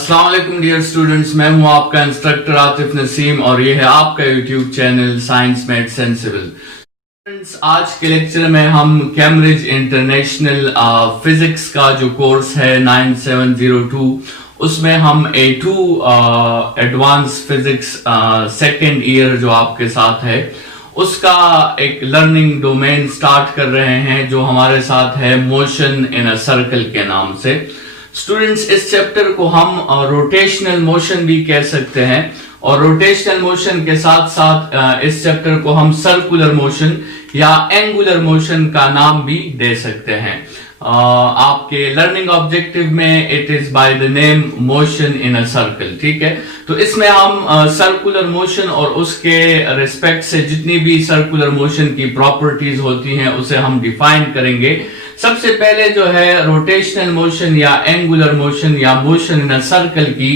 अस्सलाम वालेकुम dear students, मैं हूं आपका इंस्ट्रक्टर आतिफ नसीम और ये है आपका YouTube channel science maths and civil. Students, आज के लेक्चर में हम कैम्ब्रिज इंटरनेशनल फिजिक्स का जो कोर्स है 9702 उसमें हम A2 advance physics second year जो आपके साथ है उसका एक लर्निंग डोमेन स्टार्ट कर रहे हैं जो हमारे साथ है मोशन इन अ सर्कल के नाम से। स्टूडेंट्स, इस चैप्टर को हम रोटेशनल मोशन भी कह सकते हैं और रोटेशनल मोशन के साथ साथ इस चैप्टर को हम सर्कुलर मोशन या एंगुलर मोशन का नाम भी दे सकते हैं। आपके लर्निंग ऑब्जेक्टिव में it is by the name motion in a circle. ठीक है, तो इसमें हम सर्कुलर मोशन और उसके रिस्पेक्ट से जितनी भी सर्कुलर मोशन की प्रॉपर्टीज होती हैं उसे हम डिफाइन करेंगे। सबसे पहले जो है रोटेशनल मोशन या एंगुलर मोशन या मोशन इन अ सर्कल की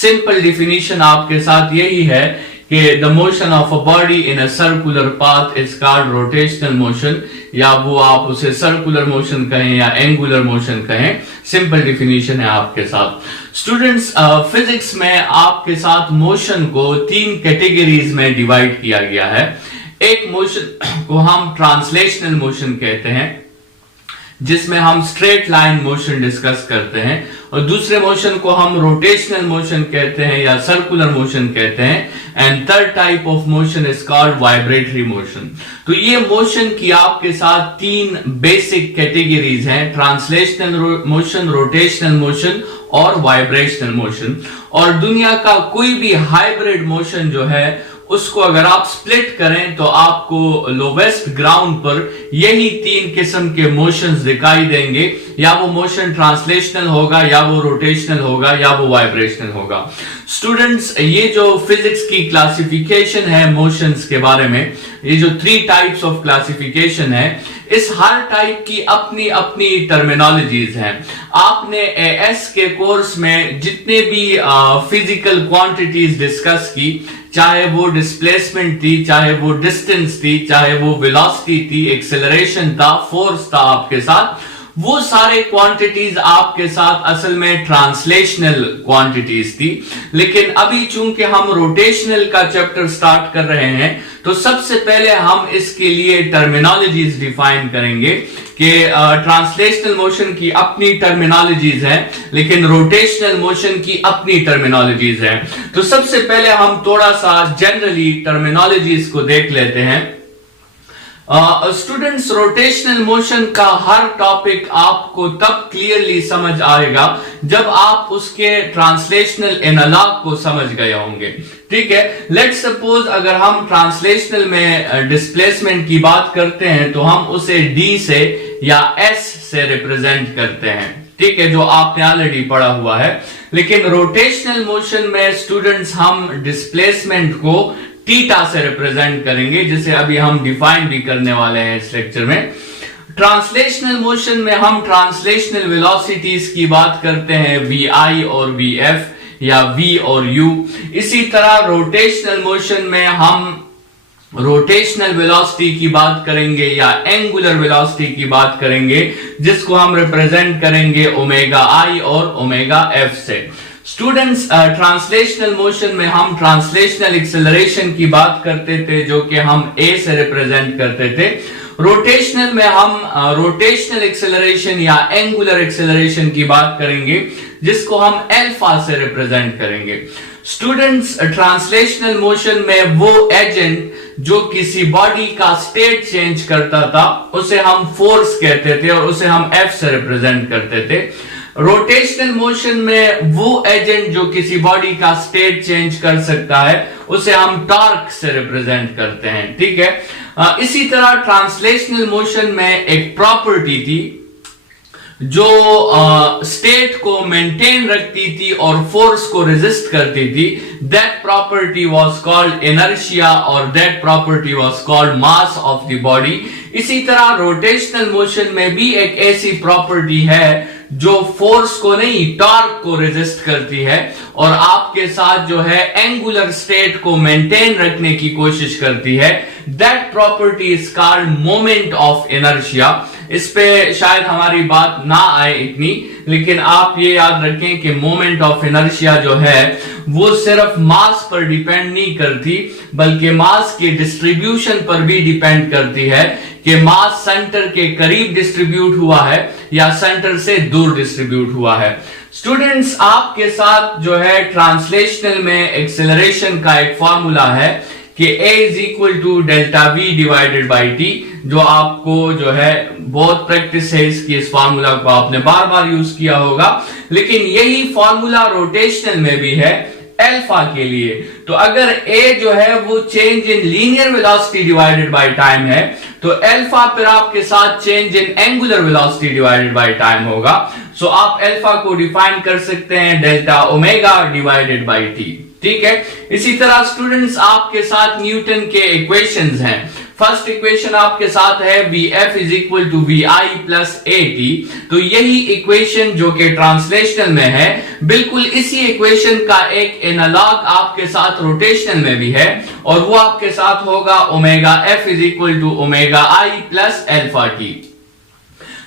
सिंपल डिफिनीशन आपके साथ यही है कि the motion of a body in a circular path is called rotational motion, या वो आप उसे सर्कुलर मोशन कहें या एंगुलर मोशन कहें, सिंपल डिफिनीशन है आपके साथ। स्टूडेंट्स, फिजिक्स में आपके साथ मोशन को तीन कैटेगरीज में डिवाइड किया गया है। एक मोशन को हम ट्रांसलेशनल मोशन कहते हैं जिसमें हम स्ट्रेट लाइन मोशन डिस्कस करते हैं, और दूसरे मोशन को हम रोटेशनल मोशन कहते हैं या सर्कुलर मोशन कहते हैं, and third type of motion is called vibratory motion. तो ये मोशन की आपके साथ तीन बेसिक कैटेगरीज हैं, ट्रांसलेशनल मोशन, रोटेशनल मोशन और वाइब्रेशनल मोशन। और दुनिया का कोई भी हाइब्रिड मोशन जो है उसको अगर आप स्प्लिट करें तो आपको लोवेस्ट ग्राउंड पर यही तीन किस्म के मोशंस दिखाई देंगे, या वो मोशन ट्रांसलेशनल होगा, या वो रोटेशनल होगा, या वो वाइब्रेशनल होगा। स्टूडेंट्स, ये जो फिजिक्स की क्लासिफिकेशन है मोशंस के बारे में, ये जो थ्री टाइप्स ऑफ क्लासिफिकेशन है, इस हर टाइप की अपनी अपनी टर्मिनोलॉजीज हैं। आपने एएस के कोर्स में जितने भी फिजिकल क्वांटिटीज डिस्कस की, चाहे वो डिस्प्लेसमेंट थी, चाहे वो डिस्टेंस थी, चाहे वो वेलोसिटी थी, एक्सेलरेशन था, फोर्स था, आपके साथ वो सारे क्वांटिटीज आपके साथ असल में ट्रांसलेशनल क्वांटिटीज थी। लेकिन अभी चूंकि हम रोटेशनल का चैप्टर स्टार्ट कर रहे हैं तो सबसे पहले हम इसके लिए टर्मिनोलॉजीज डिफाइन करेंगे कि ट्रांसलेशनल मोशन की अपनी टर्मिनोलॉजीज हैं लेकिन रोटेशनल मोशन की अपनी टर्मिनोलॉजीज हैं। तो सबसे पहले हम थोड़ा सा जनरली टर्मिनोलॉजीज को देख लेते हैं। स्टूडेंट्स, रोटेशनल मोशन का हर टॉपिक आपको तब क्लियरली समझ आएगा जब आप उसके ट्रांसलेशनल एनालॉग को समझ गए होंगे। ठीक है, लेट्स सपोज अगर हम ट्रांसलेशनल में डिस्प्लेसमेंट की बात करते हैं तो हम उसे डी से या एस से रिप्रेजेंट करते हैं, ठीक है, जो आपने ऑलरेडी पढ़ा हुआ है। लेकिन रोटेशनल मोशन में स्टूडेंट्स हम डिस्प्लेसमेंट को थीटा से रिप्रेजेंट करेंगे, जिसे अभी हम डिफाइन भी करने वाले हैं इस लेक्चर में। ट्रांसलेशनल मोशन में हम ट्रांसलेशनल वेलोसिटीज की बात करते हैं, वी और वी एफ या वी और यू। इसी तरह रोटेशनल मोशन में हम रोटेशनल वेलोसिटी की बात करेंगे या एंगुलर वेलोसिटी की बात करेंगे, जिसको हम रिप्रेजेंट करेंगे ओमेगा आई और ओमेगा एफ से। स्टूडेंट्स, ट्रांसलेशनल मोशन में हम ट्रांसलेशनल एक्सेलरेशन की बात करते थे जो कि हम ए से रिप्रेजेंट करते थे। रोटेशनल में हम रोटेशनल एक्सेलरेशन या एंगुलर एक्सेलरेशन की बात करेंगे जिसको हम अल्फा से रिप्रेजेंट करेंगे। स्टूडेंट्स, ट्रांसलेशनल मोशन में वो एजेंट जो किसी बॉडी का स्टेट चेंज करता था उसे हम फोर्स कहते थे और उसे हम एफ से रिप्रेजेंट करते थे। रोटेशनल मोशन में वो एजेंट जो किसी बॉडी का स्टेट चेंज कर सकता है उसे हम टॉर्क से रिप्रेजेंट करते हैं। ठीक है, इसी तरह ट्रांसलेशनल मोशन में एक प्रॉपर्टी थी जो स्टेट को मेंटेन रखती थी और फोर्स को रेजिस्ट करती थी। That property was called inertia और that property was called mass of the body. इसी तरह रोटेशनल मोशन में भी एक ऐसी प्रॉपर्टी है जो फोर्स को नहीं टॉर्क को रेजिस्ट करती है और आपके साथ जो है एंगुलर स्टेट को मेंटेन रखने की कोशिश करती है, that property is called moment of inertia. इस पे शायद हमारी बात ना आए इतनी, लेकिन आप ये याद रखें कि मोमेंट ऑफ इनर्शिया जो है वो सिर्फ मास पर डिपेंड नहीं करती, बल्कि मास के डिस्ट्रीब्यूशन पर भी डिपेंड करती है कि मास सेंटर के करीब डिस्ट्रीब्यूट हुआ है या सेंटर से दूर डिस्ट्रीब्यूट हुआ है। स्टूडेंट्स, आपके साथ जो है ट्रांसलेशनल में एक्सेलरेशन का एक फॉर्मूला है कि a is equal to delta V divided by T, जो आपको जो है बहुत प्रैक्टिस है इसकी, इस फॉर्मूला को आपने बार बार यूज किया होगा, लेकिन यही फॉर्मूला रोटेशनल में भी है अल्फा के लिए। तो अगर a जो है वो change in linear velocity divided by time है, तो अल्फा फिर आपके साथ change in angular velocity divided by time होगा। सो आप अल्फा को डिफाइन कर सकते हैं delta omega divided by T. ठीक है, इसी तरह स्टूडेंट्स आपके साथ न्यूटन के इक्वेशंस हैं। फर्स्ट इक्वेशन आपके साथ है Vf is equal to VI plus AT। तो यही इक्वेशन जो कि ट्रांसलेशनल में है, बिल्कुल इसी इक्वेशन का एक एनालॉग आपके साथ रोटेशनल में भी है, और वो आपके साथ होगा omega F is equal to omega I plus alpha T.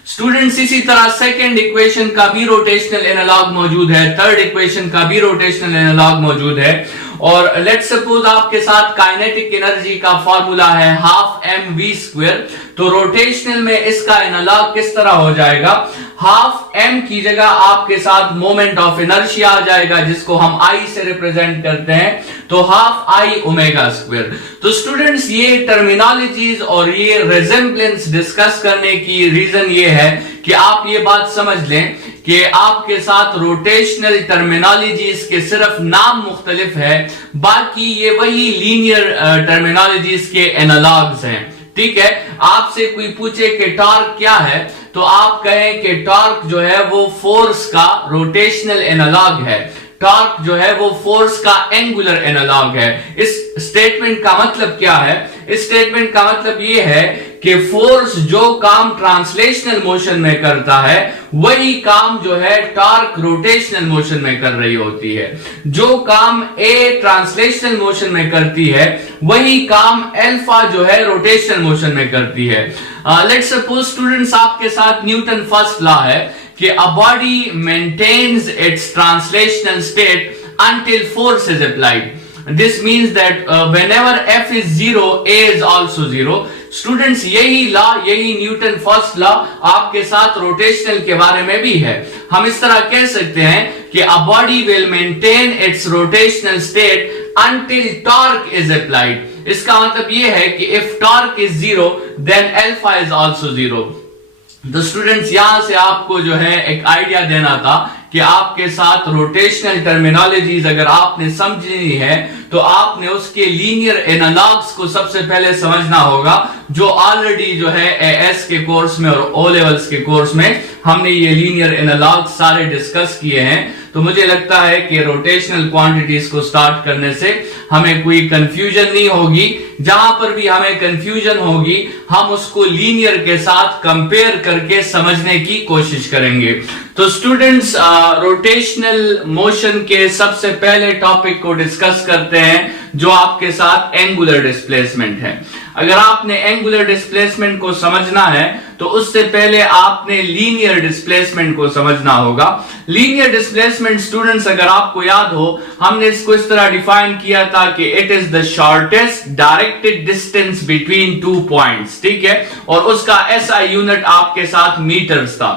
Students, इसी तरह सेकेंड इक्वेशन का भी रोटेशनल एनालॉग मौजूद है, थर्ड इक्वेशन का भी रोटेशनल एनालॉग मौजूद है। और लेट्स सपोज आपके साथ काइनेटिक एनर्जी का फॉर्मूला है हाफ एम वी स्क्वायर। तो रोटेशनल में इसका एनालॉग किस तरह हो जाएगा, हाफ एम की जगह आपके साथ मोमेंट ऑफ इनर्शिया आ जाएगा, जिसको हम आई से रिप्रेजेंट करते हैं, तो हाफ आई ओमेगा स्क्वायर। तो स्टूडेंट्स, ये टर्मिनोलॉजीज और ये रिजेम्बलेंस डिस्कस करने की रीजन ये है कि आप ये बात समझ लें कि आपके साथ रोटेशनल टर्मिनोलॉजीज के सिर्फ नाम मुख्तलिफ है, बाकी ये वही लीनियर टर्मिनोलॉजीज के एनालॉग्स हैं। ठीक है, आपसे कोई पूछे कि टॉर्क क्या है, तो आप कहें कि टॉर्क जो है वो फोर्स का रोटेशनल एनालॉग है, टॉर्क जो है वो फोर्स का एंगुलर एनालॉग है। इस स्टेटमेंट का मतलब क्या है, इस स्टेटमेंट का मतलब ये है कि फोर्स जो काम ट्रांसलेशनल मोशन में करता है, वही काम जो है टॉर्क रोटेशनल मोशन में कर रही होती है। जो काम ए ट्रांसलेशनल मोशन में करती है, वही काम अल्फा जो है रोटेशनल मोशन में करती है। लेट्स सपोज स्टूडेंट्स, आपके साथ न्यूटन फर्स्ट लॉ है कि a body maintains its translational state until force is applied. This means that whenever F is 0, A is also 0. Students, यही लॉ, यही न्यूटन फर्स्ट लॉ आपके साथ रोटेशनल के बारे में भी है। हम इस तरह कह सकते हैं कि a body will maintain its rotational state until torque is applied. इसका मतलब यह है कि if torque is 0, then alpha is also 0. तो स्टूडेंट्स, यहां से आपको जो है एक आइडिया देना था कि आपके साथ रोटेशनल टर्मिनोलॉजीज अगर आपने समझनी है, तो आपने उसके लीनियर एनालॉग्स को सबसे पहले समझना होगा, जो ऑलरेडी जो है एएस के कोर्स में और ओ लेवल्स के कोर्स में हमने ये लीनियर एनालॉग्स सारे डिस्कस किए हैं। तो मुझे लगता है कि रोटेशनल क्वांटिटीज को स्टार्ट करने से हमें कोई कंफ्यूजन नहीं होगी। जहां पर भी हमें कंफ्यूजन होगी, हम उसको लीनियर के साथ कंपेयर करके समझने की कोशिश करेंगे। तो स्टूडेंट्स, रोटेशनल मोशन के सबसे पहले टॉपिक को डिस्कस करते हैं, जो आपके साथ एंगुलर डिस्प्लेसमेंट है। अगर आपने एंगुलर डिस्प्लेसमेंट को समझना है, तो उससे पहले आपने लीनियर डिस्प्लेसमेंट को समझना होगा। लीनियर डिस्प्लेसमेंट स्टूडेंट्स, अगर आपको याद हो, हमने इसको इस तरह डिफाइन किया था कि it is the shortest directed distance between two points. ठीक है, और उसका एसआई यूनिट आपके साथ मीटर्स था।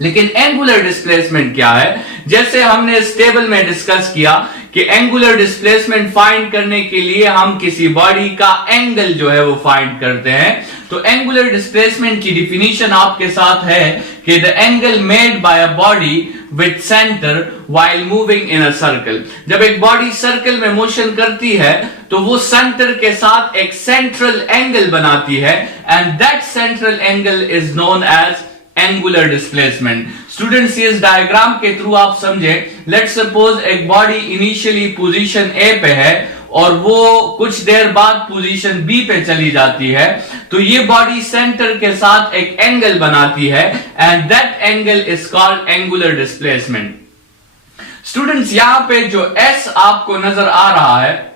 लेकिन एंगुलर डिस्प्लेसमेंट क्या है, जैसे हमने इस टेबल में डिस्कस किया कि एंगुलर डिस्प्लेसमेंट फाइंड करने के लिए हम किसी बॉडी का एंगल जो है वो फाइंड करते हैं। तो एंगुलर डिस्प्लेसमेंट की डिफिनीशन आपके साथ है कि the angle made by a body with centre while moving in a circle. जब एक बॉडी सर्कल में मोशन करती है, तो वो सेंटर के साथ एक सेंट्रल एंगल बनाती है, and that central angle is known as angular displacement. Students, इस डायग्राम के थ्रू आप समझे, लेट्स सपोज एक बॉडी इनिशियली पोजीशन ए पे है और वो कुछ देर बाद पोजीशन बी पे चली जाती है, तो ये बॉडी सेंटर के साथ एक एंगल बनाती है and that angle is called angular displacement. Students, यहां पे जो एस आपको नजर आ रहा है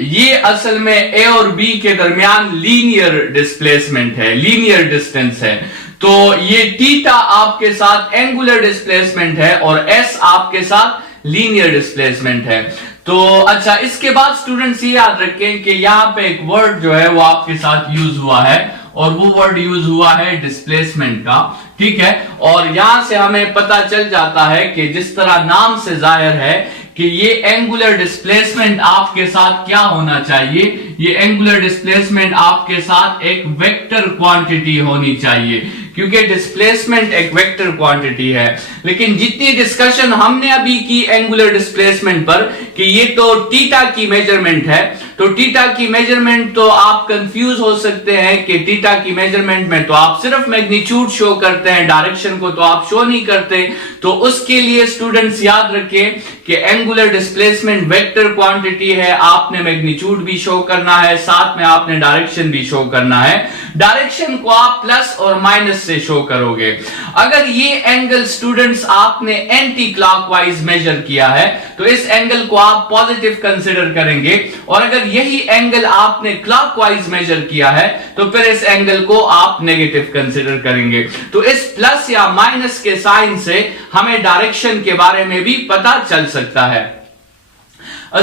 ये असल में ए और बी के दरमियान लीनियर डिस्प्लेसमेंट है, लीनियर डिस्टेंस है। तो ये थीटा आपके साथ एंगुलर डिस्प्लेसमेंट है और एस आपके साथ लीनियर डिस्प्लेसमेंट है। तो अच्छा, इसके बाद स्टूडेंट्स ये याद रखें कि यहां पे एक वर्ड जो है वो आपके साथ यूज हुआ है और वो वर्ड यूज हुआ है डिस्प्लेसमेंट का, ठीक है। और यहां से हमें पता चल जाता है कि जिस तरह नाम से जाहिर है कि ये एंगुलर डिस्प्लेसमेंट आपके साथ क्या होना चाहिए, ये एंगुलर डिस्प्लेसमेंट आपके साथ एक वेक्टर क्वांटिटी होनी चाहिए, क्योंकि डिस्प्लेसमेंट एक वेक्टर क्वांटिटी है। लेकिन जितनी डिस्कशन हमने अभी की एंगुलर डिस्प्लेसमेंट पर कि ये तो थीटा की मेजरमेंट है, तो थीटा की मेजरमेंट तो आप कंफ्यूज हो सकते हैं कि थीटा की मेजरमेंट में तो आप सिर्फ मैग्नीट्यूड शो करते हैं, डायरेक्शन को तो आप शो नहीं करते। तो उसके लिए स्टूडेंट्स याद रखें कि एंगुलर डिस्प्लेसमेंट वेक्टर क्वांटिटी है, आपने मैग्नीट्यूड भी शो करना है, साथ में आपने डायरेक्शन भी शो करना है। डायरेक्शन को आप प्लस और माइनस से शो करोगे। अगर ये एंगल स्टूडेंट्स आपने एंटी क्लॉकवाइज मेजर किया है तो इस एंगल को आप पॉजिटिव कंसीडर करेंगे, और अगर यही एंगल आपने क्लॉकवाइज मेजर किया है तो फिर इस एंगल को आप नेगेटिव कंसीडर करेंगे। तो इस प्लस या माइनस के साइन से हमें डायरेक्शन के बारे में भी पता चल सकता है।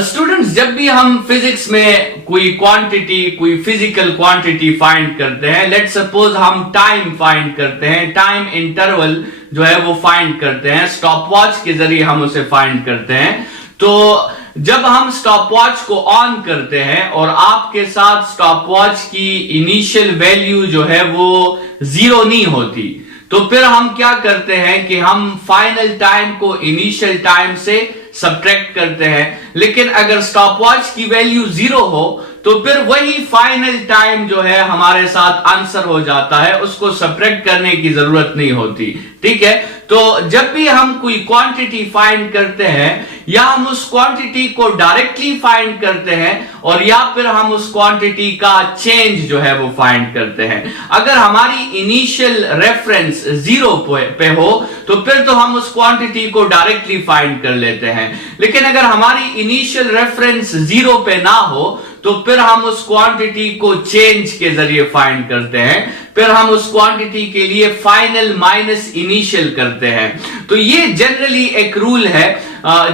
स्टूडेंट्स, जब भी हम फिजिक्स में कोई क्वांटिटी, कोई फिजिकल क्वांटिटी फाइंड करते हैं, लेट्स सपोज हम टाइम फाइंड करते हैं, टाइम इंटरवल जो है वो फाइंड करते हैं, स्टॉपवॉच के जरिए हम उसे फाइंड करते हैं। तो जब हम स्टॉपवॉच को ऑन करते हैं और आपके साथ स्टॉपवॉच की इनिशियल वैल्यू जो है वो 0 नहीं होती, तो फिर हम क्या करते हैं कि हम फाइनल टाइम को इनिशियल टाइम से सब्ट्रैक्ट करते हैं। लेकिन अगर स्टॉपवॉच की वैल्यू 0 हो तो फिर वही फाइनल टाइम जो है हमारे साथ आंसर हो जाता है, उसको सब्ट्रैक्ट करने की जरूरत नहीं होती, ठीक है। तो जब भी हम कोई क्वांटिटी फाइंड करते हैं, या हम उस क्वांटिटी को डायरेक्टली फाइंड करते हैं और या फिर हम उस क्वांटिटी का चेंज जो है वो फाइंड करते हैं। अगर हमारी इनिशियल रेफरेंस 0 पे हो तो फिर तो हम उस क्वांटिटी को डायरेक्टली फाइंड कर लेते हैं। लेकिन अगर हमारी इनिशियल रेफरेंस 0 पे ना हो तो फिर हम उस क्वांटिटी को चेंज के जरिए फाइंड करते हैं, फिर हम उस क्वांटिटी के लिए फाइनल माइनस इनिशियल करते हैं। तो ये जनरली एक रूल है।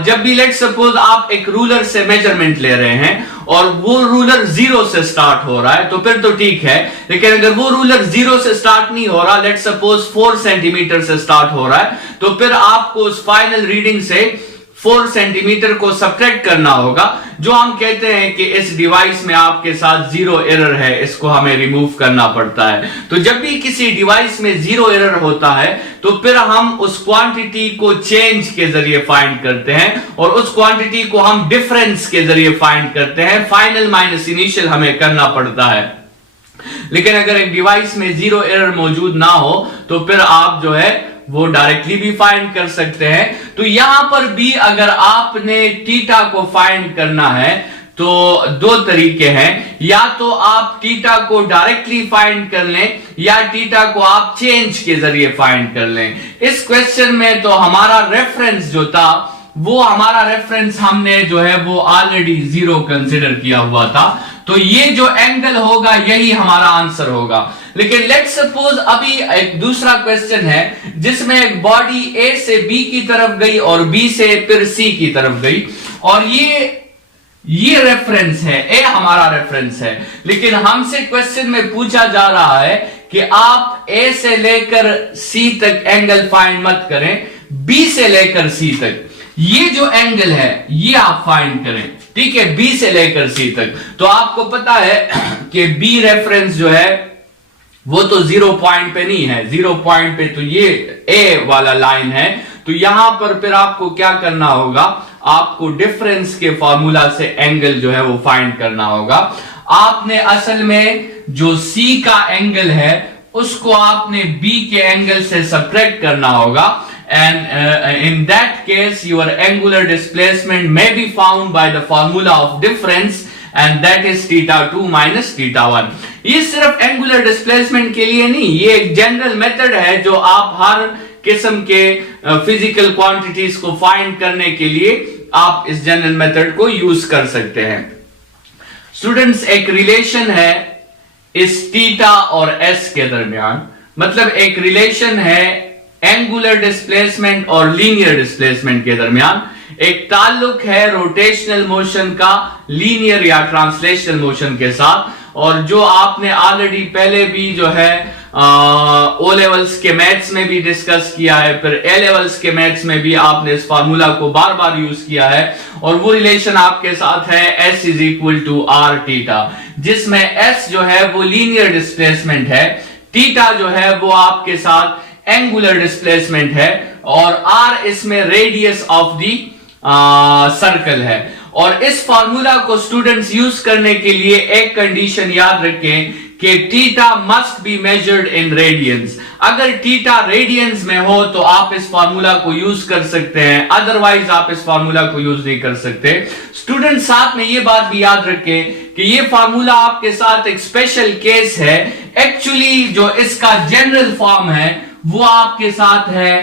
जब भी लेट्स सपोज आप एक रूलर से मेजरमेंट ले रहे हैं और वो रूलर 0 से स्टार्ट हो रहा है तो फिर तो ठीक है, लेकिन अगर वो रूलर 0 से स्टार्ट नहीं हो रहा, लेट्स सपोज 4 सेंटीमीटर से स्टार्ट हो रहा है, तो फिर आपको उस फाइनल रीडिंग से 4 सेंटीमीटर को सब्ट्रैक्ट करना होगा, जो हम कहते हैं कि इस डिवाइस में आपके साथ 0 एरर है, इसको हमें रिमूव करना पड़ता है। तो जब भी किसी डिवाइस में 0 एरर होता है तो फिर हम उस क्वांटिटी को चेंज के जरिए फाइंड करते हैं और उस क्वांटिटी को हम डिफरेंस के जरिए फाइंड करते हैं, फाइनल माइनस इनिशियल हमें करना पड़ता है। लेकिन अगर एक डिवाइस में 0 एरर मौजूद ना हो तो फिर आप जो है वो डायरेक्टली भी फाइंड कर सकते हैं। तो यहां पर भी अगर आपने थीटा को फाइंड करना है तो 2 तरीके हैं, या तो आप थीटा को डायरेक्टली फाइंड कर लें या थीटा को आप चेंज के जरिए फाइंड कर लें। इस क्वेश्चन में तो हमारा रेफरेंस जो था वो हमारा रेफरेंस हमने जो है वो ऑलरेडी 0 कंसिडर किया हुआ था, तो ये जो एंगल होगा यही हमारा आंसर होगा। लेकिन लेट्स सपोज अभी एक दूसरा क्वेश्चन है जिसमें एक बॉडी ए से बी की तरफ गई और बी से फिर सी की तरफ गई, और ये रेफरेंस है, ए हमारा रेफरेंस है। लेकिन हमसे क्वेश्चन में पूछा जा रहा है कि आप ए से लेकर सी तक एंगल फाइंड मत करें, बी से लेकर सी तक ये जो एंगल है ये आप फाइंड करें, ठीक है, बी से लेकर सी तक। तो आपको पता है कि बी रेफरेंस जो है वो तो 0 पॉइंट पे नहीं है, 0 पॉइंट पे तो ये ए वाला लाइन है। तो यहां पर फिर आपको क्या करना होगा, आपको डिफरेंस के फॉर्मूला से एंगल जो है वो फाइंड करना होगा। आपने असल में जो सी का एंगल है उसको आपने बी के एंगल से सब्ट्रैक्ट करना होगा, and in that case your angular displacement may be found by the formula of difference, and that is θ2 minus θ1। ये सिर्फ एंगुलर डिस्प्लेसमेंट के लिए नहीं, ये एक जनरल मेथड है जो आप हर किस्म के फिजिकल क्वांटिटीज को फाइंड करने के लिए आप इस जनरल मेथड को यूज कर सकते हैं। स्टूडेंट्स, एक रिलेशन है इस थीटा और एस के दरमियान, मतलब एक रिलेशन है एंगुलर डिस्प्लेसमेंट और लीनियर डिस्प्लेसमेंट के दरमियान। एक ताल्लुक है रोटेशनल मोशन का लीनियर या ट्रांसलेशनल मोशन के साथ, और जो आपने ऑलरेडी पहले भी जो है ओ लेवल्स के मैथ्स में भी डिस्कस किया है, फिर ए लेवल्स के मैथ्स में भी आपने इस फार्मूला को बार बार यूज किया है, और वो रिलेशन आपके साथ है S is equal to R theta, जिसमें S जो है वो लीनियर डिस्प्लेसमेंट है, थीटा जो है वो आपके साथ एंगुलर डिस्प्लेसमेंट है, और R इसमें रेडियस ऑफ दी सर्कल है। और इस फार्मूला को स्टूडेंट्स यूज करने के लिए एक कंडीशन याद रखें कि theta must be measured in radiance. अगर थीटा रेडियंस में हो तो आप इस फार्मूला को यूज कर सकते हैं, अदरवाइज आप इस फार्मूला को यूज नहीं कर सकते। स्टूडेंट्स, साथ में ये बात भी याद रखें कि ये फार्मूला आपके साथ एक स्पेशल केस है। एक्चुअली जो इसका जनरल फॉर्म है वो आपके साथ है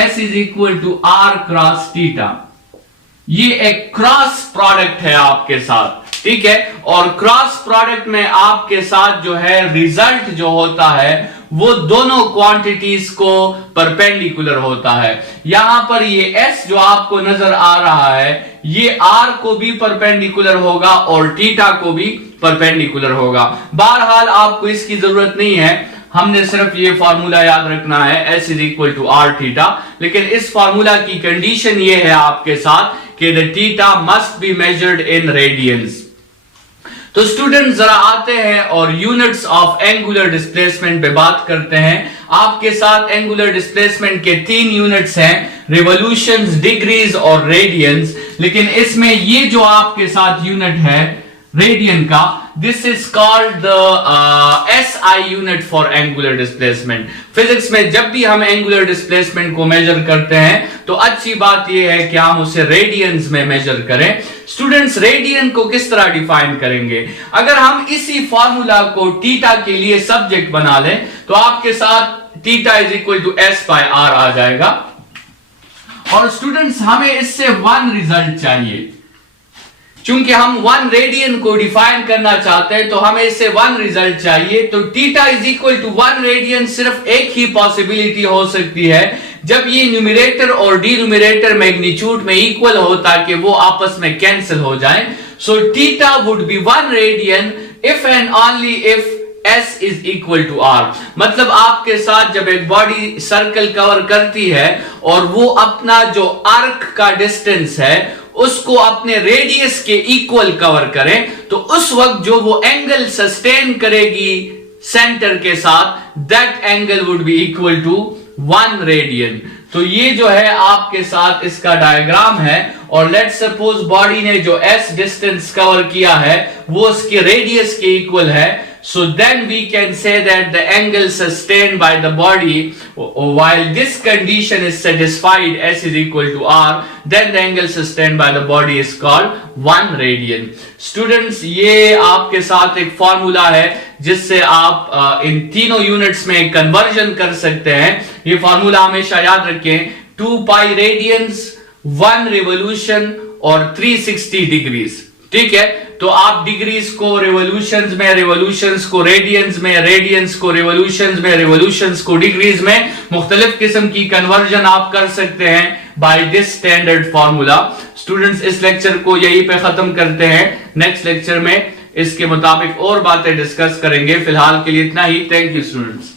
S is equal to R cross theta. ये एक क्रॉस प्रोडक्ट है आपके साथ, ठीक है, और क्रॉस प्रोडक्ट में आपके साथ जो है रिजल्ट जो होता है वो दोनों क्वांटिटीज को परपेंडिकुलर होता है। यहां पर ये S जो आपको नजर आ रहा है ये R को भी परपेंडिकुलर होगा और थीटा को भी परपेंडिकुलर होगा। बहरहाल आपको इसकी जरूरत नहीं है, हमने सिर्फ ये फार्मूला याद रखना है S is equal to R theta. लेकिन इस फार्मूला की कंडीशन ये है आपके साथ कि the theta must be measured in radiance. तो स्टूडेंट जरा आते हैं और यूनिट्स ऑफ एंगुलर डिस्प्लेसमेंट पे बात करते हैं। आपके साथ एंगुलर डिस्प्लेसमेंट के 3 यूनिट्स हैं, रिवॉल्यूशंस, डिग्रीज और रेडियंस। लेकिन इसमें ये जो आपके साथ यूनिट है रेडियन का, this is called the SI unit for angular displacement. Physics में जब भी हम एंगुलर डिस्प्लेसमेंट को मेजर करते हैं तो अच्छी बात यह है कि हम उसे रेडियंस में मेजर करें। स्टूडेंट्स, रेडियन को किस तरह डिफाइन करेंगे? अगर हम इसी फॉर्मूला को थीटा के लिए सब्जेक्ट बना लें तो आपके साथ theta is equal to S by R आ जाएगा। और स्टूडेंट्स, हमें इससे 1 रिजल्ट चाहिए। चूंकि हम 1 रेडियन को डिफाइन करना चाहते हैं तो हमें इससे 1 रिजल्ट चाहिए। तो theta is equal to 1 radian सिर्फ एक ही पॉसिबिलिटी हो सकती है जब ये न्यूमरेटर और डिनोमिनेटर मैग्नीट्यूड में इक्वल हो, ताकि वो आपस में कैंसिल हो जाए। So theta would be 1 radian if and only if S is equal to R। मतलब आपके साथ जब एक बॉडी सर्कल कवर करती है और वो अपना जो आर्क का डिस्टेंस है उसको अपने रेडियस के इक्वल कवर करें, तो उस वक्त जो वो एंगल सस्टेन करेगी सेंटर के साथ, that angle would be equal to 1 radian. तो ये जो है आपके साथ इसका डायग्राम है, और लेट्स सपोज बॉडी ने जो S डिस्टेंस कवर किया है वो उसके रेडियस के इक्वल है। So then we can say that the angle sustained by the body, while this condition is satisfied, S is equal to R, then the angle sustained by the body is called 1 radian. Students, ये आपके साथ एक formula है जिससे आप इन तीनों units में conversion कर सकते हैं। ये फॉर्मूला हमेशा याद रखें, 2 पाई रेडियंस, 1 रिवोल्यूशन और 360 डिग्रीज, ठीक है। तो आप डिग्रीज को रिवोल्यूशंस में, रिवोल्यूशंस को रेडियंस में, रेडियंस को रिवोल्यूशंस में, रिवोल्यूशंस को डिग्रीज में, मुख्तलिफ किस्म की कन्वर्जन आप कर सकते हैं by this standard formula. Students, इस लेक्चर को यहीं पे खत्म करते हैं। नेक्स्ट लेक्चर में इसके मुताबिक और बातें डिस्कस करेंगे। फिलहाल के लिए इतना ही। Thank you students.